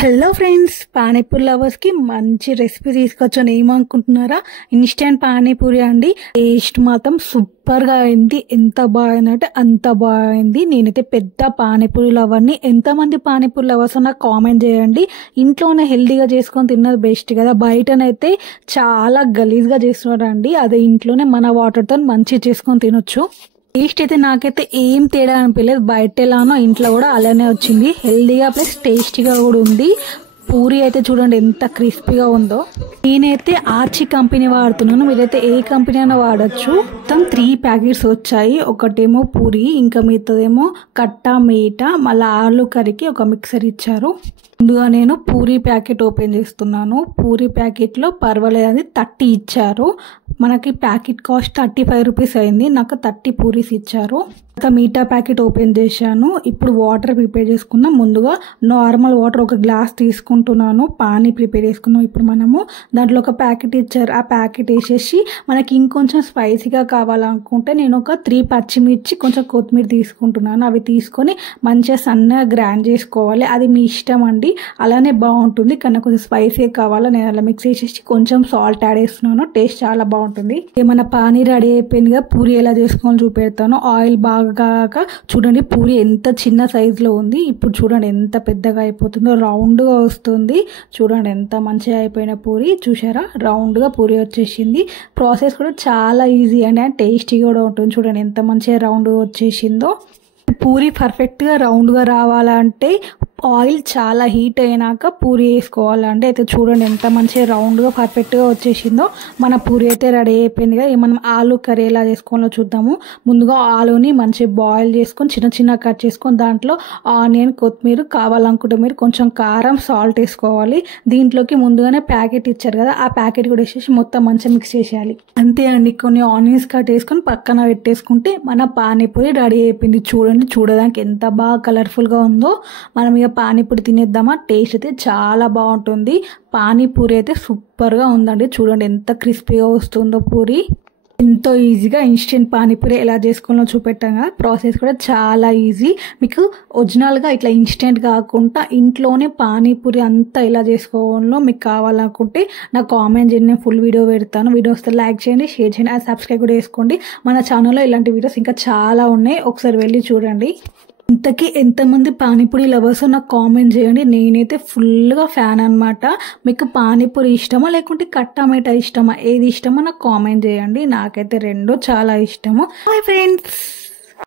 Hello friends, panipuri lovers కి మంచి recipe తీసుకొచ్చాను. ఏమనుకుంటున్నారా? ఇన్స్టెంట్ పానీపూరి అండి. టేస్ట్ మాత్రం సూపర్ గా అయింది. ఎంత బాగుందంటే అంత బాగుంది. నేనైతే పెద్ద పానీపూరి లవర్ని. ఎంతమంది పానీపూరి లవర్స్ నాకు కామెంట్ చేయండి. ఇంట్లోనే హెల్దీగా చేసుకొని తిన్నది బెస్ట్ కదా. బయటనైతే చాలా గలీజ్గా చేస్తున్నారండి. అదే ఇంట్లోనే మన వాటర్తో మంచిగా చేసుకొని తినొచ్చు. టేస్ట్ అయితే నాకైతే ఏం తేడా అనిపించలేదు. బయట ఎలానో ఇంట్లో కూడా అలానే వచ్చింది. హెల్దీగా ప్లస్ టేస్టీగా కూడా ఉంది. పూరి అయితే చూడండి ఎంత క్రిస్పీగా ఉందో. నేనైతే ఆర్చి కంపెనీ వాడుతున్నాను. మీరైతే ఏ కంపెనీ అయినా వాడచ్చు. మొత్తం 3 ప్యాకెట్స్ వచ్చాయి. ఒకటేమో పూరి, ఇంకా మిగతాదేమో కట్టా మీట, మళ్ళీ ఆలు కర్రీకి ఒక మిక్సర్ ఇచ్చారు. ముందుగా నేను పూరి ప్యాకెట్ ఓపెన్ చేస్తున్నాను. పూరి ప్యాకెట్లో పర్వాలేదు 30 ఇచ్చారు. మనకి ప్యాకెట్ కాస్ట్ 35 రూపీస్ అయింది. నాకు 30 పూరీస్ ఇచ్చారు. ఇంకా మీఠా ప్యాకెట్ ఓపెన్ చేశాను. ఇప్పుడు వాటర్ ప్రిపేర్ చేసుకుందాం. ముందుగా నార్మల్ వాటర్ ఒక గ్లాస్ తీసుకుంటున్నాను. పానీ ప్రిపేర్ చేసుకుందాం. ఇప్పుడు మనము దాంట్లో ఒక ప్యాకెట్ ఇచ్చారు. ఆ ప్యాకెట్ వేసేసి మనకి ఇంకొంచెం స్పైసీగా కావాలనుకుంటే నేను ఒక 3 పచ్చిమిర్చి కొంచెం కొత్తిమీర తీసుకుంటున్నాను. అవి తీసుకొని మంచిగా సన్నగా గ్రైండ్ చేసుకోవాలి. అది మీ ఇష్టం అండి. అలానే బాగుంటుంది. కానీ కొంచెం స్పైసీగా కావాలా, నేను అలా మిక్స్ చేసేసి కొంచెం సాల్ట్ యాడ్ చేస్తున్నాను. టేస్ట్ చాలా బాగుంటుంది. ఏమన్నా పానీ రెడీ అయిపోయిందిగా. పూరి ఎలా చేసుకోవాలని చూపెడతాను. ఆయిల్ బాగా చూడండి, పూరి ఎంత చిన్న సైజులో ఉంది. ఇప్పుడు చూడండి ఎంత పెద్దగా అయిపోతుందో, రౌండ్గా వస్తుంది. చూడండి ఎంత మంచిగా అయిపోయిన పూరి. చూసారా, రౌండ్గా పూరి వచ్చేసింది. ప్రాసెస్ కూడా చాలా ఈజీ అండ్ టేస్టీగా కూడా ఉంటుంది. చూడండి ఎంత మంచిగా రౌండ్గా వచ్చేసిందో. పూరి పర్ఫెక్ట్గా రౌండ్గా రావాలంటే ఆయిల్ చాలా హీట్ అయినాక పూరి వేసుకోవాలండి. అయితే చూడండి ఎంత మంచిగా రౌండ్గా పర్ఫెక్ట్గా వచ్చేసిందో. మన పూరి అయితే రెడీ అయిపోయింది కదా. మనం ఆలు కర్రీ ఎలా చేసుకోవాలో చూద్దాము. ముందుగా ఆలుని మంచిగా బాయిల్ చేసుకొని చిన్న చిన్న కట్ చేసుకొని దాంట్లో ఆనియన్, కొత్తిమీర, కావాలనుకుంటే మీరు కొంచెం కారం, సాల్ట్ వేసుకోవాలి. దీంట్లోకి ముందుగానే ప్యాకెట్ ఇచ్చారు కదా, ఆ ప్యాకెట్ కూడా వేసేసి మొత్తం మంచిగా మిక్స్ చేసేయాలి. అంతే అండి. కొన్ని ఆనియన్స్ కట్ వేసుకొని పక్కన పెట్టేసుకుంటే మన పానీపూరి రెడీ అయిపోయింది. చూడండి, చూడడానికి ఎంత బాగా కలర్ఫుల్గా ఉందో. మనం ఇక పానీపూరి తినేద్దామా. టేస్ట్ అయితే చాలా బాగుంటుంది. పానీపూరి అయితే సూపర్గా ఉందండి. చూడండి ఎంత క్రిస్పీగా వస్తుందో పూరి. ఎంతో ఈజీగా ఇన్స్టెంట్ పానీపూరి ఎలా చేసుకోవాలో చూపెట్టాగా. ప్రాసెస్ కూడా చాలా ఈజీ. మీకు ఒరిజినల్గా ఇట్లా ఇన్స్టెంట్ కాకుండా ఇంట్లోనే పానీపూరి అంతా ఎలా చేసుకోవాలో మీకు కావాలనుకుంటే నాకు కామెంట్ చేయండి. నేను ఫుల్ వీడియో పెడతాను. వీడియో వస్తే లైక్ చేయండి, షేర్ చేయండి, సబ్స్క్రైబ్ కూడా చేసుకోండి. మన ఛానల్లో ఇలాంటి వీడియోస్ ఇంకా చాలా ఉన్నాయి. ఒకసారి వెళ్ళి చూడండి. ఇంతకీ ఎంతమంది పానీపూరి లవర్స్ నాకు కామెంట్ చేయండి. నేనైతే ఫుల్గా ఫ్యాన్ అనమాట. మీకు పానీపూరి ఇష్టమా లేకుంటే కట్టా మీఠా ఇష్టమా, ఏది ఇష్టమో నాకు కామెంట్ చేయండి. నాకైతే రెండు చాలా ఇష్టము. Hi friends.